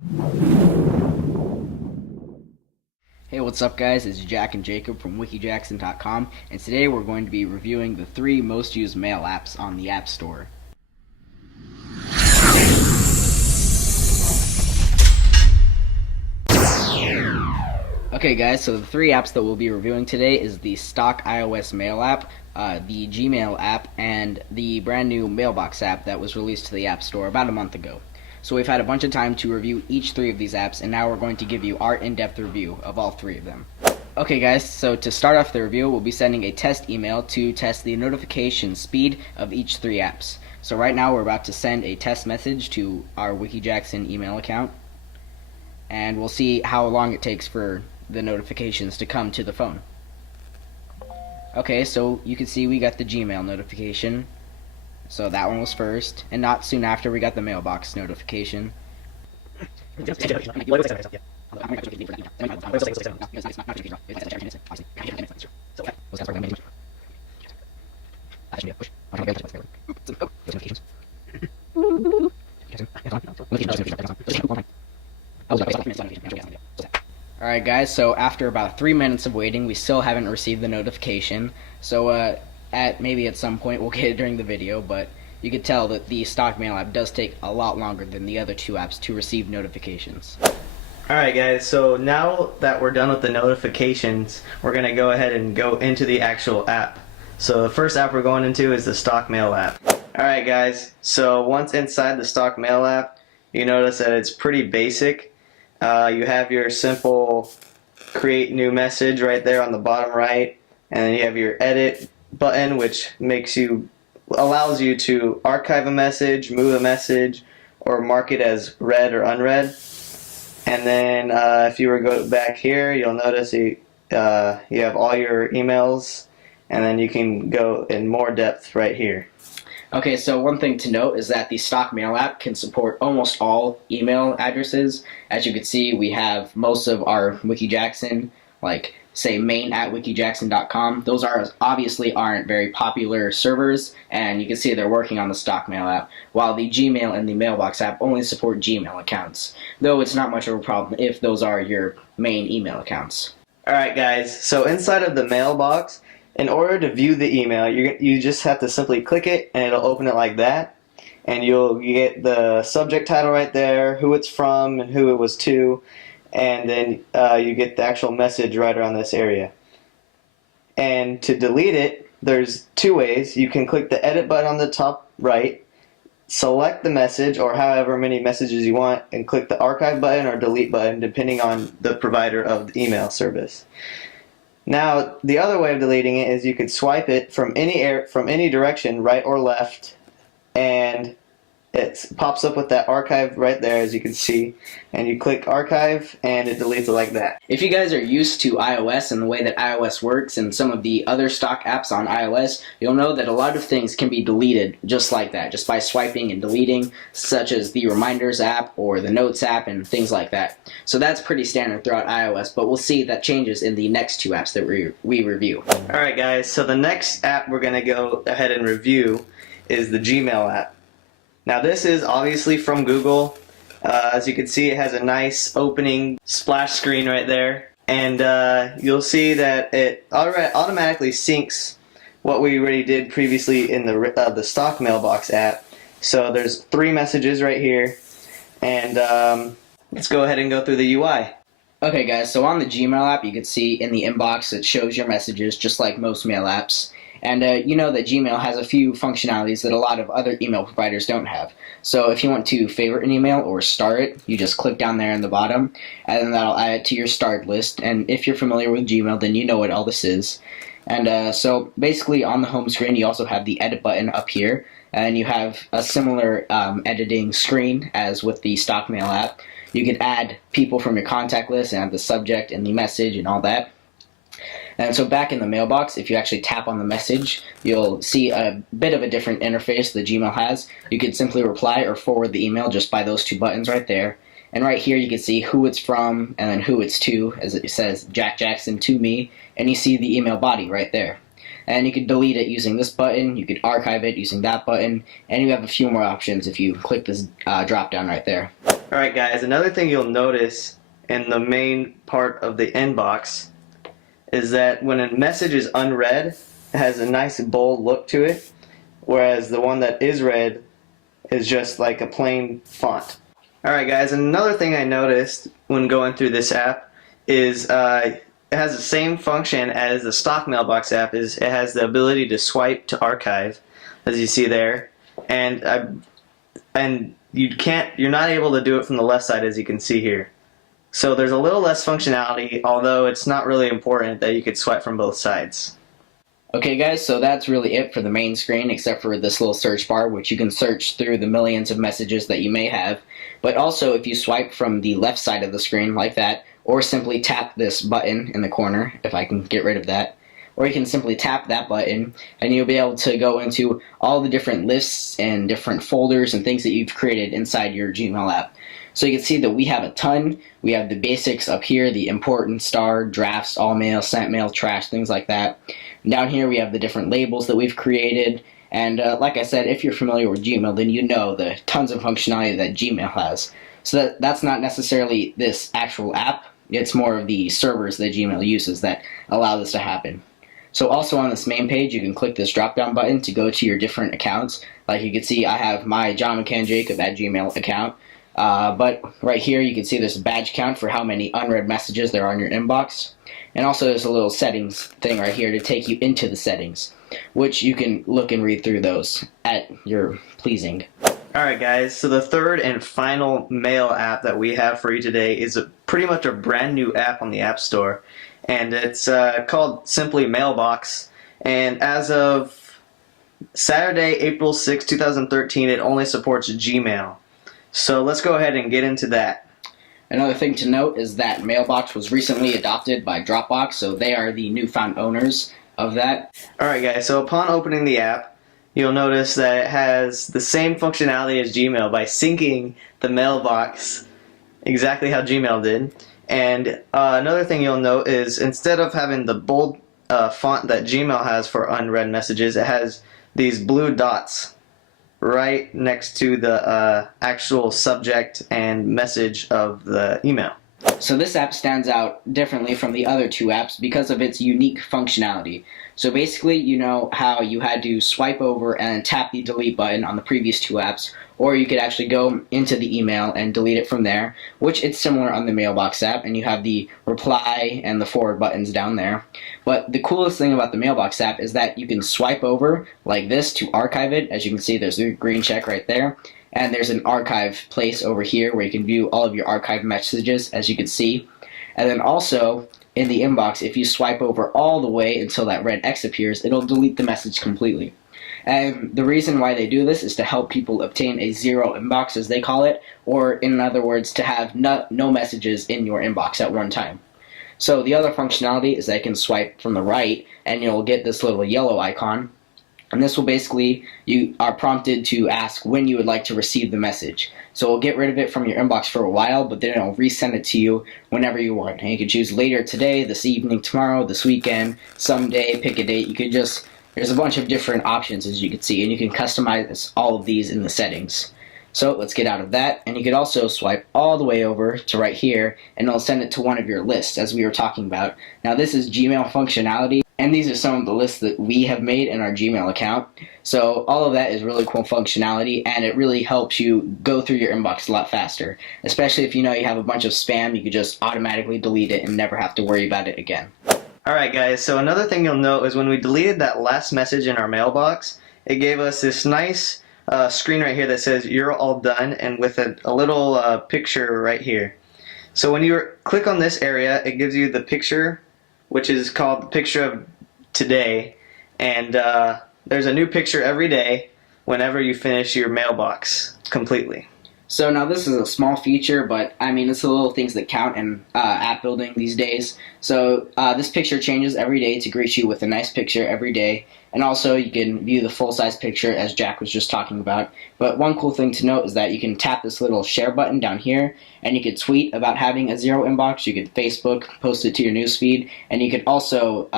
Hey, what's up guys? It's Jack and Jacob from wikijackson.com, and today we're going to be reviewing the 3 most used mail apps on the App Store. Okay guys, so the 3 apps that we'll be reviewing today is the stock iOS mail app, the Gmail app, and the brand new Mailbox app that was released to the App Store about a month ago. So we've had a bunch of time to review each 3 of these apps, and now we're going to give you our in-depth review of all 3 of them. Okay guys, so to start off the review, we'll be sending a test email to test the notification speed of each 3 apps. So right now we're about to send a test message to our WikiJackson email account, and we'll see how long it takes for the notifications to come to the phone. Okay, so you can see we got the Gmail notification. So that one was first, and not soon after we got the Mailbox notification. Alright guys, so after about 3 minutes of waiting, we still haven't received the notification. So maybe at some point we'll get it during the video, but you could tell that the stock mail app does take a lot longer than the other 2 apps to receive notifications. Alright guys, so now that we're done with the notifications, we're going to go ahead and go into the actual app. So the first app we're going into is the stock mail app. Alright guys, so once inside the stock mail app, you notice that it's pretty basic. You have your simple create new message right there on the bottom right, and then you have your edit button, which allows you to archive a message, move a message, or mark it as read or unread. And then if you were to go back here, you'll notice you have all your emails, and then you can go in more depth right here. Okay, so one thing to note is that the stock mail app can support almost all email addresses. As you can see, we have most of our WikiJackson, like say main@wikijackson.com. Those obviously aren't very popular servers, and you can see they're working on the stock mail app, while the Gmail and the Mailbox app only support Gmail accounts, though it's not much of a problem if those are your main email accounts. Alright guys, so inside of the Mailbox, in order to view the email, you just have to simply click it and it'll open it like that, and you get the subject title right there, who it's from and who it was to, and then you get the actual message right around this area. And to delete it, there's 2 ways. You can click the edit button on the top right, select the message or however many messages you want, and click the archive button or delete button depending on the provider of the email service. Now, the other way of deleting it is you could swipe it from any direction, right or left, and it pops up with that archive right there, as you can see, and you click archive and it deletes it like that. If you guys are used to iOS and the way that iOS works and some of the other stock apps on iOS, you'll know that a lot of things can be deleted just like that, just by swiping and deleting, such as the Reminders app or the Notes app and things like that. So that's pretty standard throughout iOS, but we'll see that changes in the next 2 apps that we review. Alright guys, so the next app we're going to go ahead and review is the Gmail app. Now this is obviously from Google. As you can see, it has a nice opening splash screen right there, and you'll see that it automatically syncs what we already did previously in the stock Mailbox app. So there's 3 messages right here, and let's go ahead and go through the UI. Okay guys, so on the Gmail app you can see in the inbox it shows your messages just like most mail apps. And you know that Gmail has a few functionalities that a lot of other email providers don't have. So if you want to favorite an email or star it, you just click down there in the bottom, and then that'll add it to your starred list. And if you're familiar with Gmail, then you know what all this is. And so basically on the home screen, you also have the edit button up here, and you have a similar editing screen as with the stock mail app. You could add people from your contact list and add the subject and the message and all that. And so back in the Mailbox, if you actually tap on the message, you'll see a bit of a different interface that Gmail has. You could simply reply or forward the email just by those 2 buttons right there. And right here you can see who it's from and then who it's to, as it says Jack Jackson to me, and you see the email body right there. And you could delete it using this button, you could archive it using that button, and you have a few more options if you click this drop down right there. Alright guys, another thing you'll notice in the main part of the inbox is that when a message is unread, it has a nice bold look to it, whereas the one that is read is just like a plain font. Alright guys, and another thing I noticed when going through this app is it has the same function as the stock Mailbox app. It has the ability to swipe to archive, as you see there, and you're not able to do it from the left side, as you can see here. So there's a little less functionality, although it's not really important that you could swipe from both sides. Okay guys, so that's really it for the main screen, except for this little search bar, which you can search through the millions of messages that you may have. But also, if you swipe from the left side of the screen like that, or simply tap this button in the corner, if I can get rid of that, or you can simply tap that button and you'll be able to go into all the different lists and different folders and things that you've created inside your Gmail app. So you can see that we have a ton. We have the basics up here, the important, star, drafts, all mail, sent mail, trash, things like that. And down here we have the different labels that we've created. And like I said, if you're familiar with Gmail, then you know the tons of functionality that Gmail has. So that's not necessarily this actual app. It's more of the servers that Gmail uses that allow this to happen. So also on this main page, you can click this drop-down button to go to your different accounts. Like you can see, I have my John McCann Jacob at Gmail account. But right here you can see there's a badge count for how many unread messages there are in your inbox. And also there's a little settings thing right here to take you into the settings, which you can look and read through those at your pleasing. Alright guys, so the third and final mail app that we have for you today is pretty much a brand new app on the App Store. And it's called simply Mailbox. And as of Saturday, April 6, 2013, it only supports Gmail. So let's go ahead and get into that. Another thing to note is that Mailbox was recently adopted by Dropbox, so they are the newfound owners of that. Alright guys, so upon opening the app, you'll notice that it has the same functionality as Gmail by syncing the Mailbox exactly how Gmail did. And another thing you'll note is instead of having the bold font that Gmail has for unread messages, it has these blue dots right next to the actual subject and message of the email. So this app stands out differently from the other two apps because of its unique functionality. So basically, you know how you had to swipe over and tap the delete button on the previous two apps, or you could actually go into the email and delete it from there, which it's similar on the Mailbox app, and you have the reply and the forward buttons down there. But the coolest thing about the Mailbox app is that you can swipe over like this to archive it. As you can see, there's a green check right there. And there's an archive place over here where you can view all of your archived messages, as you can see. And then also, in the inbox, if you swipe over all the way until that red X appears, it'll delete the message completely. And the reason why they do this is to help people obtain a zero inbox, as they call it, or in other words, to have no messages in your inbox at one time. So the other functionality is that you can swipe from the right, and you'll get this little yellow icon. And this will basically, you are prompted to ask when you would like to receive the message. So it'll get rid of it from your inbox for a while, but then it'll resend it to you whenever you want. And you can choose later today, this evening, tomorrow, this weekend, someday, pick a date. You could just, there's a bunch of different options, as you can see, and you can customize all of these in the settings. So let's get out of that, and you could also swipe all the way over to right here, and it'll send it to one of your lists, as we were talking about. Now this is Gmail functionality, and these are some of the lists that we have made in our Gmail account. So all of that is really cool functionality, and it really helps you go through your inbox a lot faster. Especially if you know you have a bunch of spam, you could just automatically delete it and never have to worry about it again. Alright guys, so another thing you'll note is when we deleted that last message in our mailbox, it gave us this nice screen right here that says you're all done, and with a little picture right here. So when you click on this area, it gives you the picture, which is called the picture of today, and there's a new picture every day whenever you finish your mailbox completely. So now this is a small feature, but I mean it's the little things that count in app building these days. So this picture changes every day to greet you with a nice picture every day, and also you can view the full-size picture as Jack was just talking about. But one cool thing to note is that you can tap this little share button down here, and you could tweet about having a zero inbox. You could Facebook, post it to your newsfeed, and you could also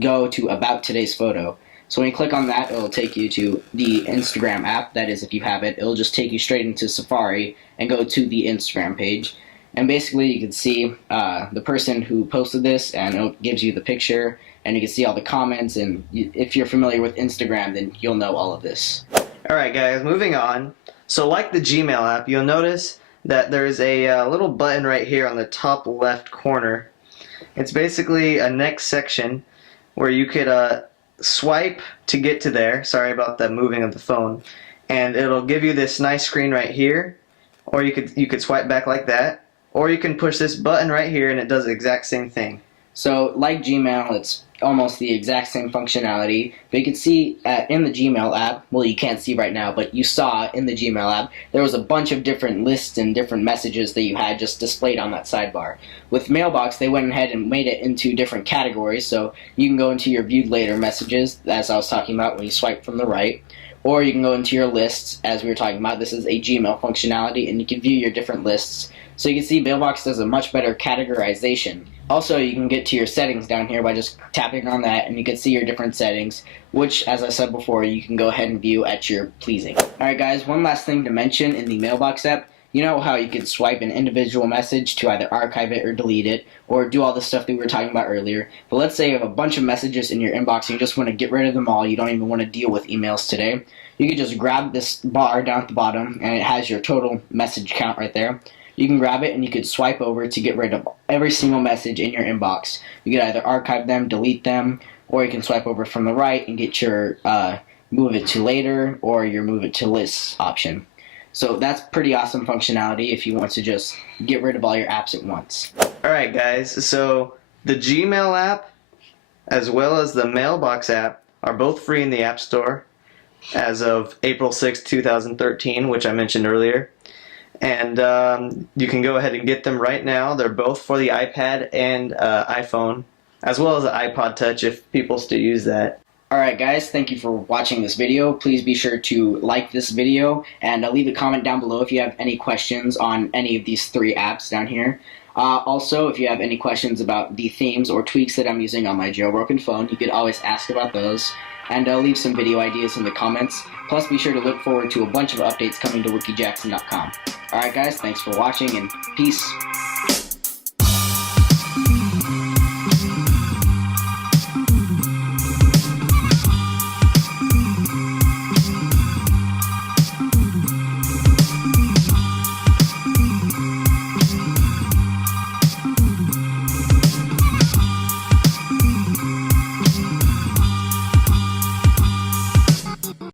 go to About Today's Photo. So when you click on that, it'll take you to the Instagram app. That is, if you have it, it'll just take you straight into Safari and go to the Instagram page. And basically, you can see the person who posted this, and it gives you the picture, and you can see all the comments. And if you're familiar with Instagram, then you'll know all of this. Alright guys, moving on. So like the Gmail app, you'll notice that there's a little button right here on the top left corner. It's basically a next section where you could swipe to get to there. Sorry about the moving of the phone. And it'll give you this nice screen right here. Or you could swipe back like that. Or you can push this button right here and it does the exact same thing. So like Gmail, it's almost the exact same functionality, but you can see in the Gmail app, well, you can't see right now, but you saw in the Gmail app, there was a bunch of different lists and different messages that you had just displayed on that sidebar. With Mailbox, they went ahead and made it into different categories, so you can go into your viewed later messages, as I was talking about when you swipe from the right, or you can go into your lists, as we were talking about. This is a Gmail functionality, and you can view your different lists. So you can see Mailbox does a much better categorization. Also, you can get to your settings down here by just tapping on that, and you can see your different settings, which, as I said before, you can go ahead and view at your pleasing. Alright guys, one last thing to mention in the Mailbox app. You know how you could swipe an individual message to either archive it or delete it, or do all the stuff that we were talking about earlier. But let's say you have a bunch of messages in your inbox and you just want to get rid of them all, you don't even want to deal with emails today. You can just grab this bar down at the bottom, and it has your total message count right there. You can grab it and you could swipe over to get rid of every single message in your inbox. You could either archive them, delete them, or you can swipe over from the right and get your move it to later or your move it to lists option. So that's pretty awesome functionality if you want to just get rid of all your apps at once. Alright guys, so the Gmail app as well as the Mailbox app are both free in the App Store as of April 6, 2013, which I mentioned earlier. And you can go ahead and get them right now. They're both for the iPad and iPhone, as well as the iPod Touch if people still use that. Alright guys, thank you for watching this video. Please be sure to like this video and leave a comment down below if you have any questions on any of these three apps down here. Also, if you have any questions about the themes or tweaks that I'm using on my jailbroken phone, you could always ask about those. And leave some video ideas in the comments. Plus, be sure to look forward to a bunch of updates coming to wikijackson.com. Alright guys, thanks for watching and peace.